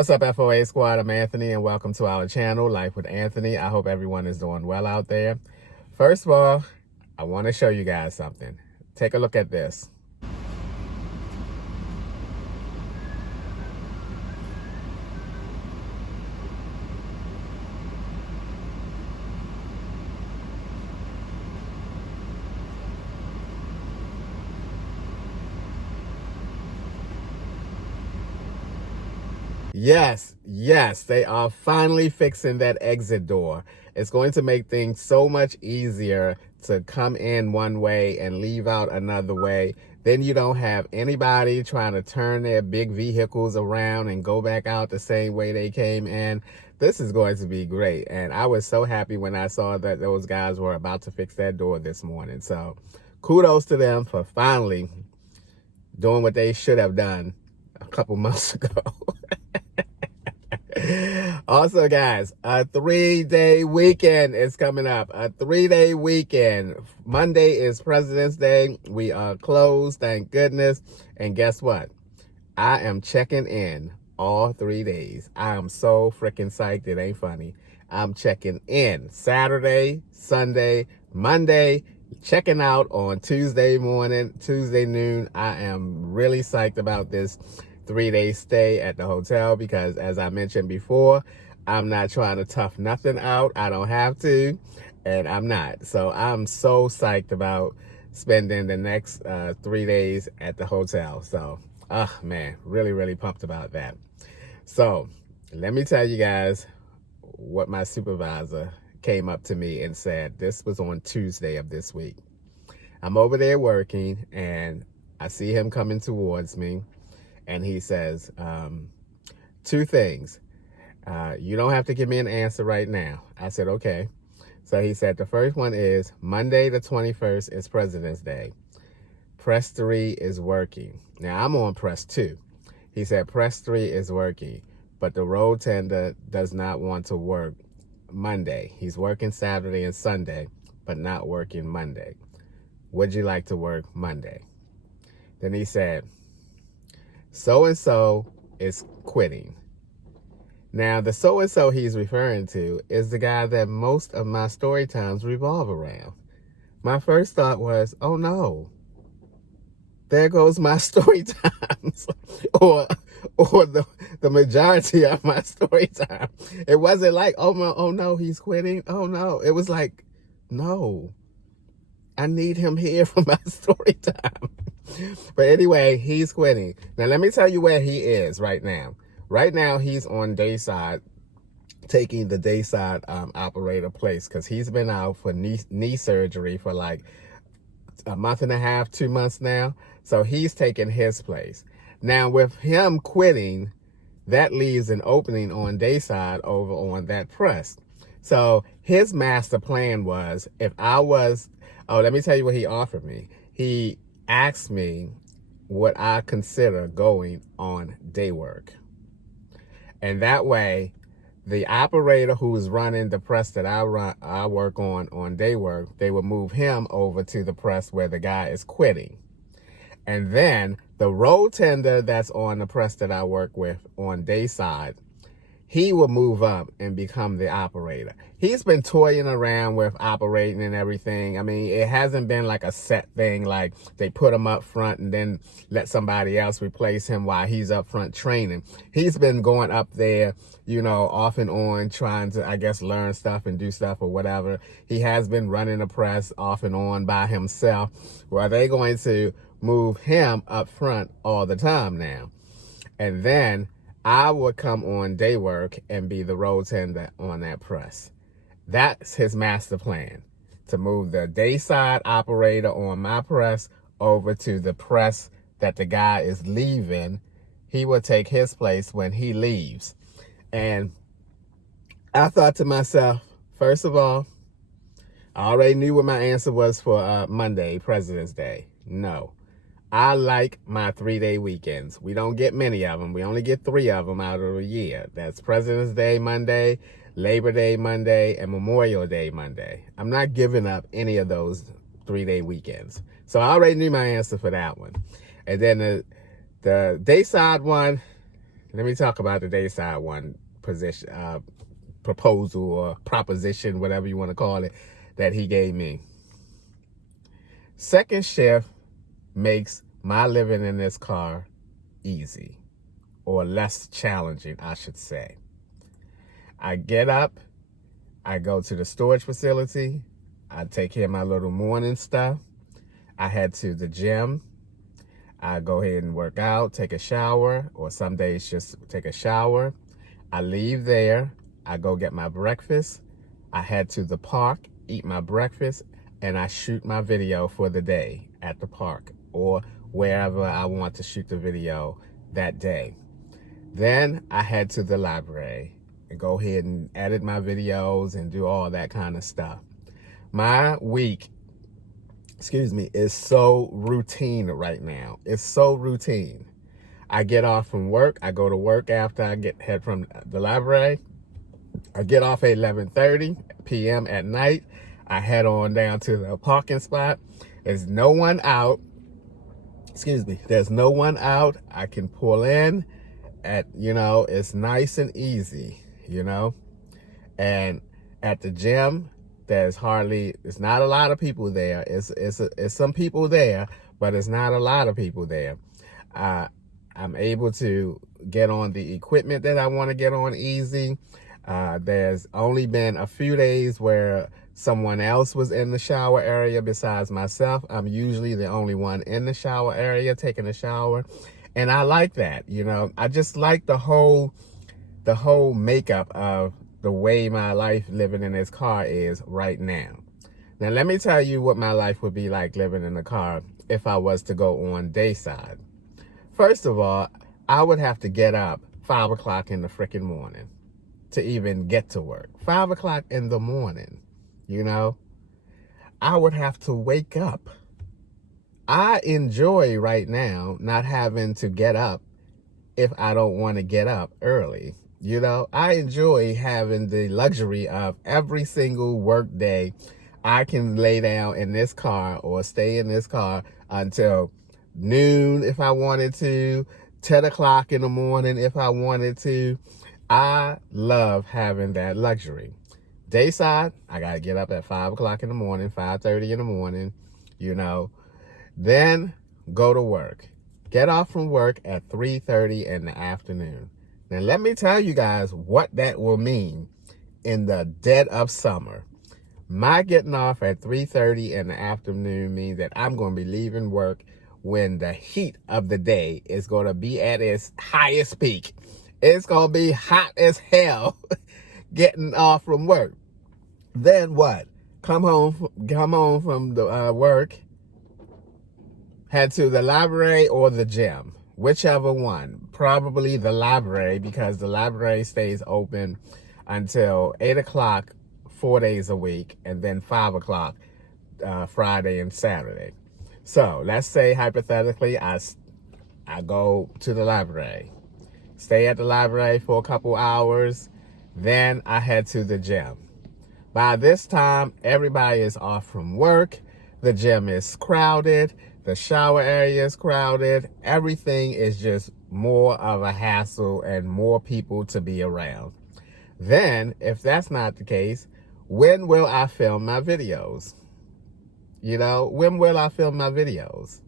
What's up, FOA Squad? I'm Anthony, and welcome to our channel, Life with Anthony. I hope everyone is doing well out there. First of all, I want to show you guys something. Take a look at this. Yes, they are finally fixing that exit door. It's going to make things so much easier to come in one way and leave out another way. Then you don't have anybody trying to turn their big vehicles around and go back out the same way they came in. This is going to be great. And I was so happy when I saw that those guys were about to fix that door this morning. So kudos to them for finally doing what they should have done a couple months ago. Also, guys, a 3-day weekend is coming up. A 3-day weekend. Monday is President's Day. We are closed, thank goodness. And guess what? I am checking in all 3 days. I am so freaking psyched. It ain't funny. I'm checking in Saturday, Sunday, Monday, checking out on Tuesday morning, Tuesday noon. I am really psyched about this 3-day stay at the hotel because, as I mentioned before, I'm not trying to tough nothing out. I don't have to, and I'm not. So I'm so psyched about spending the next 3 days at the hotel. So, man, really pumped about that. So let me tell you guys what my supervisor came up to me and said. This was on Tuesday of this week. I'm over there working, and I see him coming towards me. And he says, 2 things. You don't have to give me an answer right now. I said, okay. So he said, the first one is Monday the 21st is President's Day. Press 3 is working. Now, I'm on press 2. He said, press 3 is working, but the road tender does not want to work Monday. He's working Saturday and Sunday, but not working Monday. Would you like to work Monday? Then he said, so-and-so is quitting. Now, the so-and-so he's referring to is the guy that most of my story times revolve around. My first thought was, oh no, there goes my story times, or the majority of my story time. It wasn't like, oh no, he's quitting. Oh no, it was like, no, I need him here for my story time. But anyway, he's quitting. Now, let me tell you where he is right now. Right now, he's on dayside, taking the dayside operator place because he's been out for knee surgery for like a month and a half, 2 months now. So he's taking his place. Now, with him quitting, that leaves an opening on dayside over on that press. So his master plan was, if I was, let me tell you what he offered me. He asked me would I consider going on day work. And that way, the operator who's running the press that I work on day work, they would move him over to the press where the guy is quitting. And then the road tender that's on the press that I work with on day side, he will move up and become the operator. He's been toying around with operating and everything. I mean, it hasn't been like a set thing, like they put him up front and then let somebody else replace him while he's up front training. He's been going up there, off and on, trying to, I guess, learn stuff and do stuff or whatever. He has been running a press off and on by himself. Well, they're going to move him up front all the time now. And then I would come on day work and be the road tender on that press. That's his master plan, to move the dayside operator on my press over to the press that the guy is leaving. He will take his place when he leaves. And I thought to myself, first of all, I already knew what my answer was for Monday, President's Day. No. I like my 3-day weekends. We don't get many of them. We only get 3 of them out of a year. That's President's Day Monday, Labor Day Monday, and Memorial Day Monday. I'm not giving up any of those 3-day weekends. So I already knew my answer for that one. And then the dayside one, Let me talk about the dayside one position, proposal or proposition, whatever you want to call it, that he gave me. Second shift makes my living in this car easy, or less challenging, I should say. I get up, I go to the storage facility, I take care of my little morning stuff, I head to the gym, I go ahead and work out, take a shower, or some days just take a shower. I leave there, I go get my breakfast, I head to the park, eat my breakfast, and I shoot my video for the day at the park or wherever I want to shoot the video that day. Then I head to the library and go ahead and edit my videos and do all that kind of stuff. My week, is so routine right now. It's so routine. I get off from work. I go to work after I head from the library. I get off at 11:30 p.m. at night. I head on down to the parking spot. There's no one out. There's no one out. I can pull in it's nice and easy, And at the gym, it's not a lot of people there. It's some people there, but it's not a lot of people there. I'm able to get on the equipment that I want to get on easy. There's only been a few days where someone else was in the shower area besides myself. I'm usually the only one in the shower area taking a shower. And I like that, I just like the whole makeup of the way my life living in this car is right now. Now, let me tell you what my life would be like living in a car if I was to go on dayside. First of all, I would have to get up 5 o'clock in the freaking morning to even get to work. 5 o'clock in the morning, I would have to wake up. I enjoy right now not having to get up if I don't want to get up early. I enjoy having the luxury of every single work day I can lay down in this car or stay in this car until noon if I wanted to, 10 o'clock in the morning if I wanted to. I love having that luxury. Dayside, I got to get up at 5 o'clock in the morning, 5:30 in the morning, Then go to work. Get off from work at 3:30 in the afternoon. Now, let me tell you guys what that will mean in the dead of summer. My getting off at 3:30 in the afternoon means that I'm going to be leaving work when the heat of the day is going to be at its highest peak. It's going to be hot as hell getting off from work. Then what? Come home from the work, head to the library or the gym, whichever one. Probably the library, because the library stays open until 8 o'clock 4 days a week, and then 5 o'clock Friday and Saturday. So let's say hypothetically I go to the library, stay at the library for a couple hours, then I head to the gym. By this time, everybody is off from work. The gym is crowded. The shower area is crowded. Everything is just more of a hassle and more people to be around. Then, if that's not the case, when will I film my videos? When will I film my videos?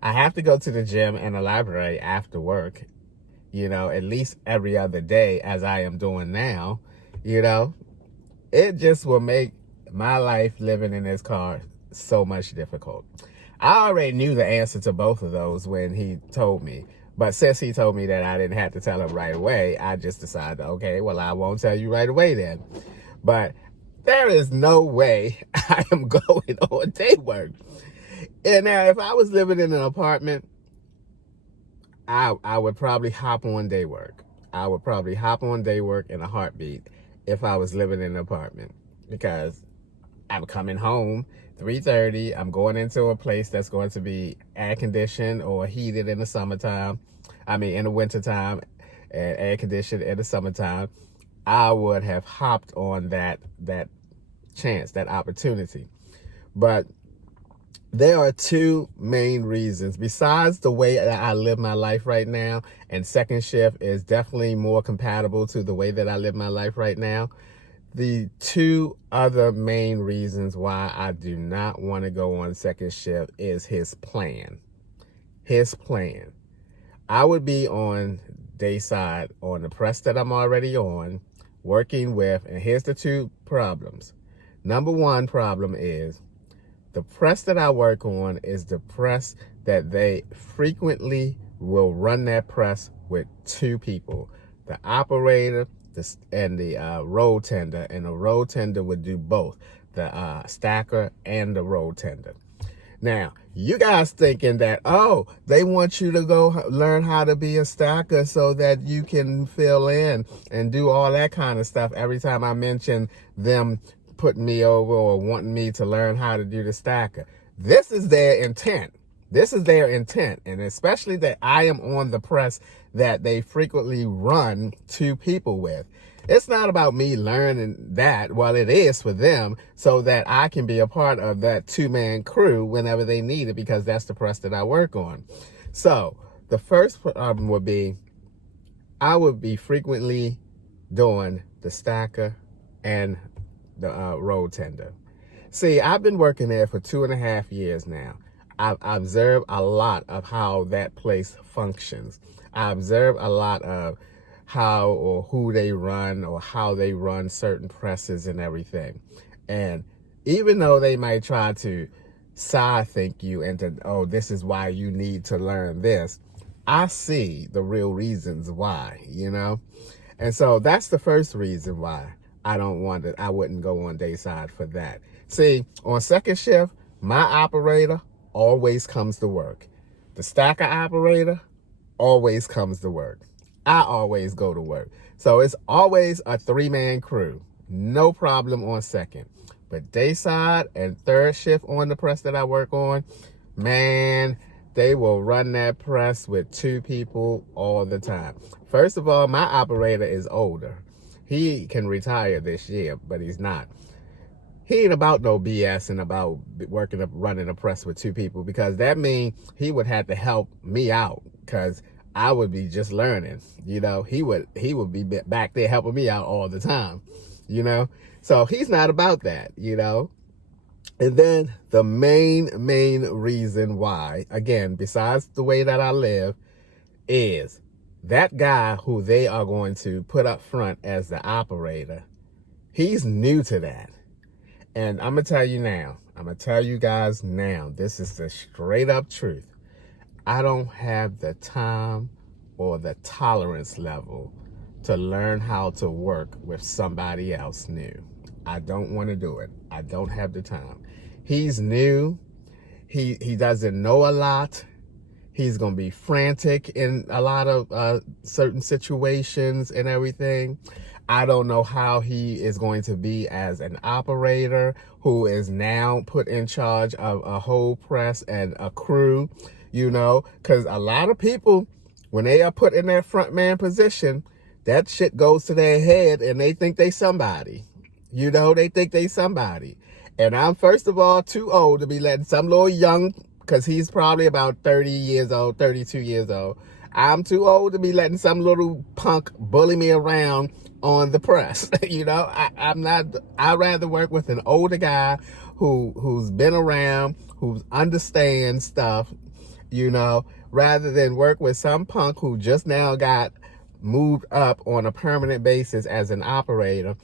I have to go to the gym and the library after work, at least every other day as I am doing now. It just will make my life living in this car so much difficult. I already knew the answer to both of those when he told me. But since he told me that I didn't have to tell him right away, I just decided, okay, well, I won't tell you right away then. But there is no way I am going on day work. And now, if I was living in an apartment, I would probably hop on day work. I would probably hop on day work in a heartbeat if I was living in an apartment, because I'm coming home 3:30. I'm going into a place that's going to be air conditioned or heated in the summertime. In the wintertime, and air conditioned in the summertime. I would have hopped on that chance, that opportunity. But There are two main reasons besides the way that I live my life right now, and second shift is definitely more compatible to the way that I live my life right now. The two other main reasons why I do not want to go on second shift is his plan. His plan. I would be on day side on the press that I'm already on, working with, and here's the two problems. Number one problem is the press that I work on is the press that they frequently will run that press with two people, the operator and the road tender, and the road tender would do both, the stacker and the road tender. Now, you guys thinking that, oh, they want you to go learn how to be a stacker so that you can fill in and do all that kind of stuff every time I mention them putting me over or wanting me to learn how to do the stacker. This is their intent. This is their intent. And especially that I am on the press that they frequently run two people with. It's not about me learning that. Well, it is for them so that I can be a part of that two-man crew whenever they need it, because that's the press that I work on. So the first problem would be I would be frequently doing the stacker and the road tender. See, I've been working there for 2.5 years now. I've observed a lot of how that place functions. I observe a lot of how or who they run or how they run certain presses and everything. And even though they might try to side think you into, oh, this is why you need to learn this, I see the real reasons why, you know? And so that's the first reason why I wouldn't go on day side for that. See, on second shift, my operator always comes to work. The stacker operator always comes to work. I always go to work. So it's always a three-man crew. No problem on second. But day side and third shift on the press that I work on, man, they will run that press with two people all the time. First of all, my operator is older. He can retire this year, but he's not. He ain't about no BS and about running a press with two people, because that means he would have to help me out, because I would be just learning, you know. He would be back there helping me out all the time, you know. So he's not about that, you know. And then the main reason why, again, besides the way that I live, is that guy who they are going to put up front as the operator, he's new to that. And I'm going to tell you now, I'm going to tell you guys now, this is the straight up truth. I don't have the time or the tolerance level to learn how to work with somebody else new. I don't want to do it. I don't have the time. He's new. He doesn't know a lot. He's going to be frantic in a lot of certain situations and everything. I don't know how he is going to be as an operator who is now put in charge of a whole press and a crew, you know, because a lot of people, when they are put in that front man position, that shit goes to their head and they think they somebody. You know, they think they somebody. And I'm, first of all, too old to be letting some little young, because he's probably about 30 years old, 32 years old. I'm too old to be letting some little punk bully me around on the press. You know, I'm not. I'd rather work with an older guy who's been around, who understands stuff, you know, rather than work with some punk who just now got moved up on a permanent basis as an operator,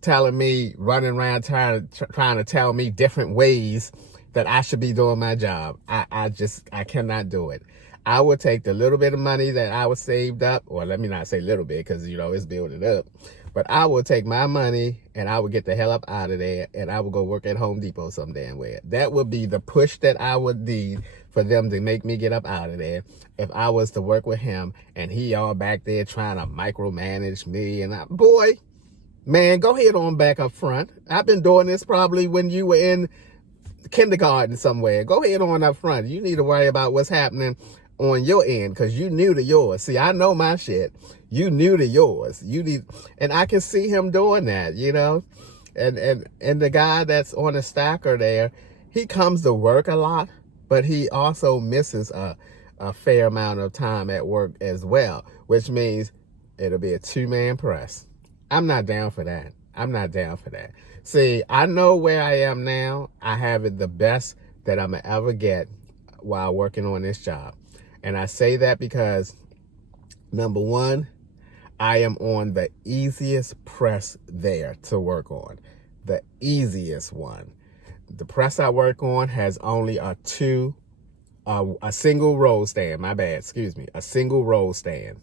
telling me, running around trying to tell me different ways that I should be doing my job. I cannot do it. I would take the little bit of money that I was saved up, or let me not say little bit, because, you know, it's building up. But I would take my money and I would get the hell up out of there, and I would go work at Home Depot some damn way. That would be the push that I would need for them to make me get up out of there, if I was to work with him and he all back there trying to micromanage me. And boy, man, go ahead on back up front. I've been doing this probably when you were in kindergarten somewhere. Go ahead on up front. You need to worry about what's happening on your end, because you new to yours. See, I know my shit. You new to yours. And I can see him doing that, you know. And the guy that's on the stacker there, he comes to work a lot, but he also misses a fair amount of time at work as well, which means it'll be a two-man press. I'm not down for that. I'm not down for that. See, I know where I am now. I have it the best that I'm going to ever get while working on this job. And I say that because, number one, I am on the easiest press there to work on. The easiest one. The press I work on has only a single roll stand. My bad, excuse me. A single roll stand.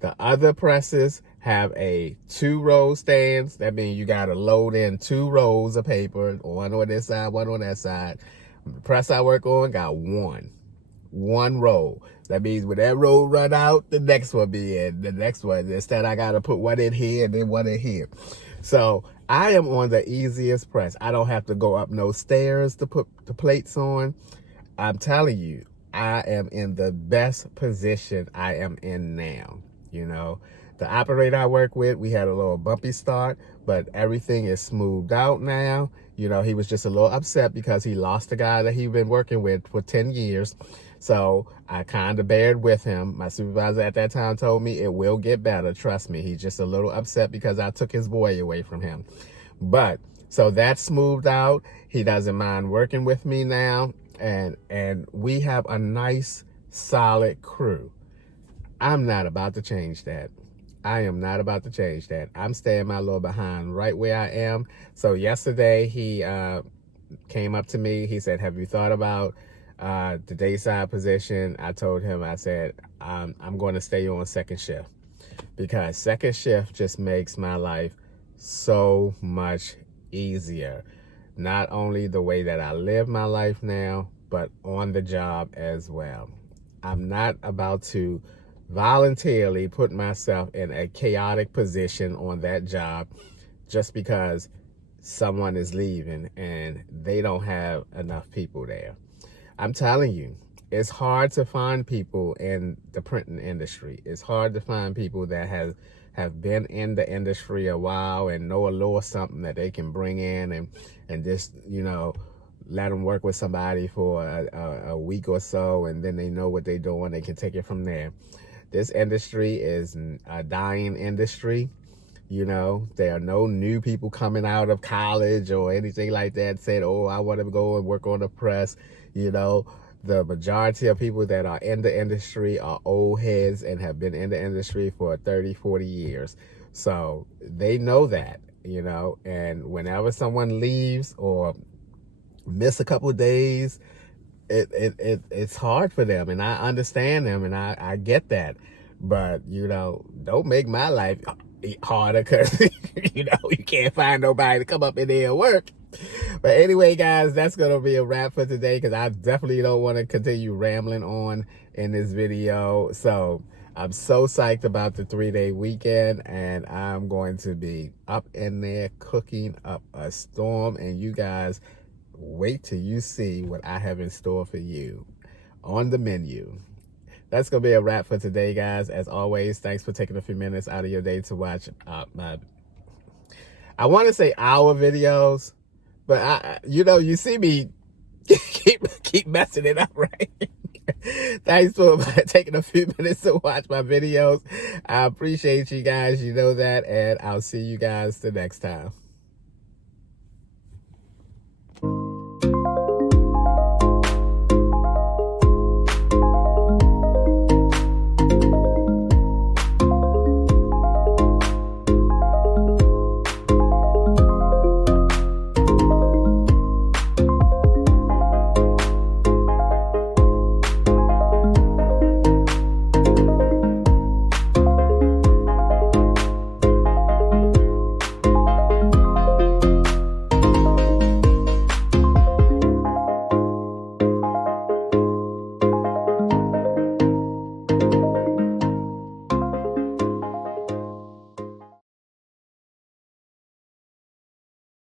The other presses have a 2 roll stands. That means you got to load in 2 rolls of paper, one on this side, one on that side. The press I work on got one roll. That means when that roll run out, the next one be in. The next one. Instead, I got to put one in here and then one in here. So I am on the easiest press. I don't have to go up no stairs to put the plates on. I'm telling you, I am in the best position I am in now. You know, the operator I work with, we had a little bumpy start, but everything is smoothed out now. You know, he was just a little upset because he lost the guy that he'd been working with for 10 years. So I kind of bared with him. My supervisor at that time told me it will get better. Trust me. He's just a little upset because I took his boy away from him. But so that's smoothed out. He doesn't mind working with me now. And we have a nice, solid crew. I'm not about to change that. I am not about to change that. I'm staying my little behind right where I am. So yesterday he came up to me. He said, have you thought about the dayside position? I told him, I said, I'm going to stay on second shift because second shift just makes my life so much easier. Not only the way that I live my life now, but on the job as well. I'm not about to voluntarily put myself in a chaotic position on that job just because someone is leaving and they don't have enough people there. I'm telling you, it's hard to find people in the printing industry. It's hard to find people that have been in the industry a while and know a little something that they can bring in and just, you know, let them work with somebody for a week or so, and then they know what they're doing. They can take it from there. This industry is a dying industry. You know, there are no new people coming out of college or anything like that saying, oh, I want to go and work on the press. You know, the majority of people that are in the industry are old heads and have been in the industry for 30, 40 years. So they know that, you know, and whenever someone leaves or miss a couple of days, it's hard for them, and I understand them, and I get that. But, you know, don't make my life harder because, you know, you can't find nobody to come up in there and work. But anyway, guys, that's going to be a wrap for today because I definitely don't want to continue rambling on in this video. So I'm so psyched about the 3-day weekend, and I'm going to be up in there cooking up a storm, and you guys wait till you see what I have in store for you on the menu. That's going to be a wrap for today, guys. As always, thanks for taking a few minutes out of your day to watch I want to say our videos, but you know, you see me keep messing it up, right? Thanks for taking a few minutes to watch my videos. I appreciate you guys. You know that, and I'll see you guys the next time.